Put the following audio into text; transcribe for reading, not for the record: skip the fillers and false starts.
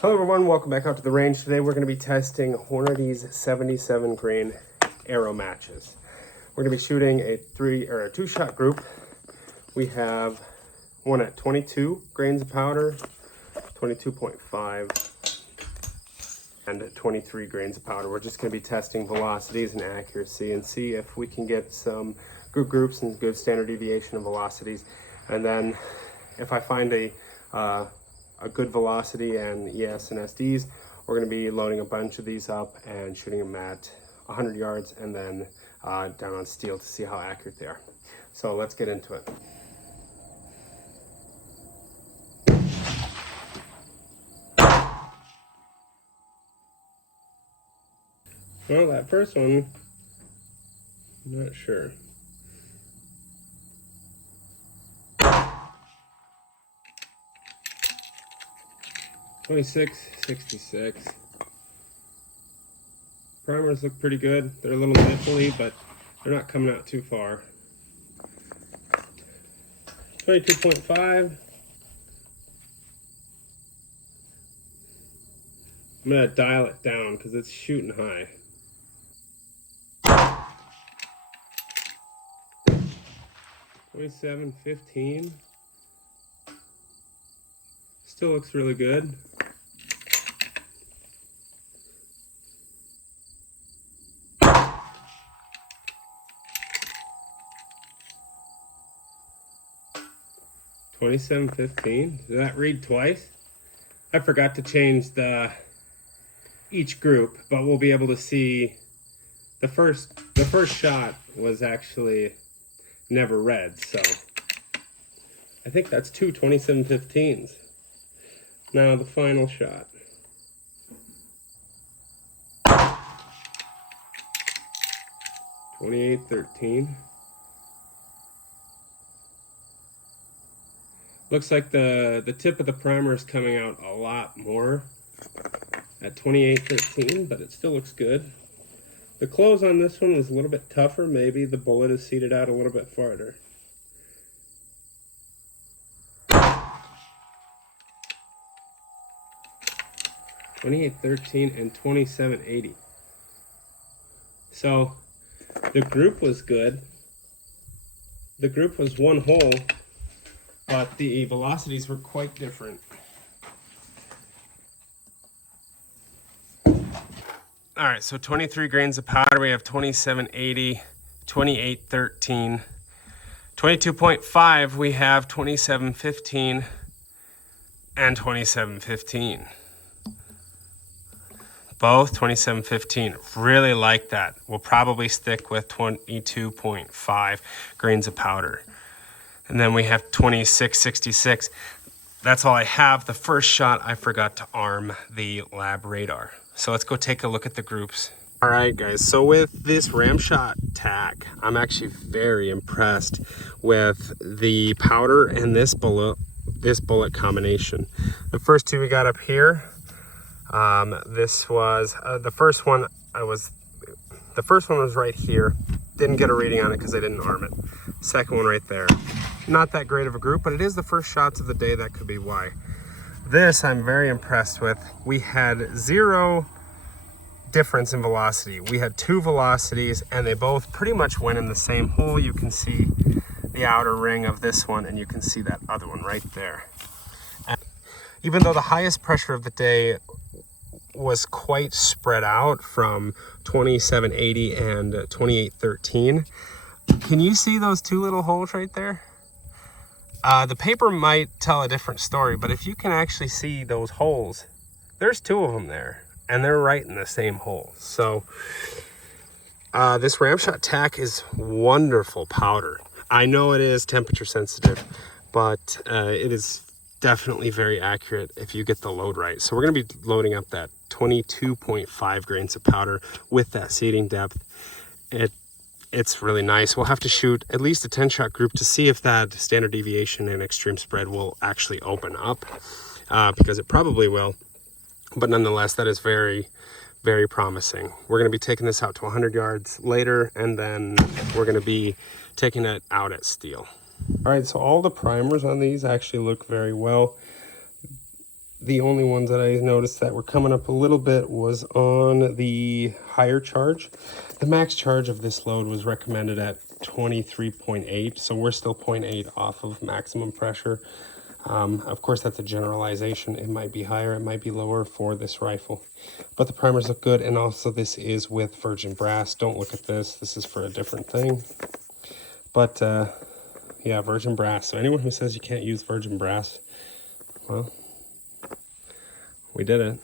Hello everyone, welcome back out to the range. Today we're going to be testing Hornady's 77 grain arrow matches. We're going to be shooting a two shot group. We have one at 22 grains of powder, 22.5, and 23 grains of powder. We're just going to be testing velocities and accuracy and see if we can get some good groups and good standard deviation of velocities. And then if I find a good velocity and ES and SDs, we're going to be loading a bunch of these up and shooting them at 100 yards and then down on steel to see how accurate they are. So let's get into it. Well, that first one, I'm not sure. .66. Primers look pretty good. They're a little nipply, but they're not coming out too far. 22.5. I'm gonna dial it down because it's shooting high. 27.15. Still looks really good. $27.15. Did that read twice? I forgot to change each group, but we'll be able to see the first shot was actually never read, so I think that's two 27.15s. Now the final shot. $28.13. Looks like the tip of the primer is coming out a lot more at $28.13, but it still looks good. The close on this one was a little bit tougher. Maybe the bullet is seated out a little bit farther. $28.13 and $27.80. So the group was good. The group was one hole, but the velocities were quite different. All right, so 23 grains of powder, we have 27.80, 28.13. 22.5, we have 27.15 and 27.15. Both 27.15. Really like that. We'll probably stick with 22.5 grains of powder. And then we have 26.66. That's all I have. The first shot, I forgot to arm the lab radar. So let's go take a look at the groups. All right, guys. So with this Ramshot TAC, I'm actually very impressed with the powder and this bullet combination. The first two we got up here. This was the first one. The first one was right here. Didn't get a reading on it because I didn't arm it. Second one right there. Not that great of a group, but it is the first shots of the day. That could be why. This I'm very impressed with. We had zero difference in velocity. We had two velocities and they both pretty much went in the same hole. You can see the outer ring of this one and you can see that other one right there. And even though the highest pressure of the day was quite spread out from 27.80 and 28.13, can you see those two little holes right there? The paper might tell a different story, but if you can actually see those holes, there's two of them there, and they're right in the same hole. So this Ramshot TAC is wonderful powder. I know it is temperature sensitive, but it is definitely very accurate if you get the load right. So we're going to be loading up that 22.5 grains of powder with that seating depth. It's really nice. We'll have to shoot at least a 10-shot group to see if that standard deviation and extreme spread will actually open up, because it probably will. But nonetheless, that is very, very promising. We're going to be taking this out to 100 yards later, and then we're going to be taking it out at steel. All right, so all the primers on these actually look very well. The only ones that I noticed that were coming up a little bit was on the higher charge. The max charge of this load was recommended at 23.8, so we're still 0.8 off of maximum pressure. Of course, that's a generalization. It might be higher, it might be lower for this rifle. But the primers look good, and also this is with virgin brass. Don't look at this. This is for a different thing. But, yeah, virgin brass. So anyone who says you can't use virgin brass, well, we did it.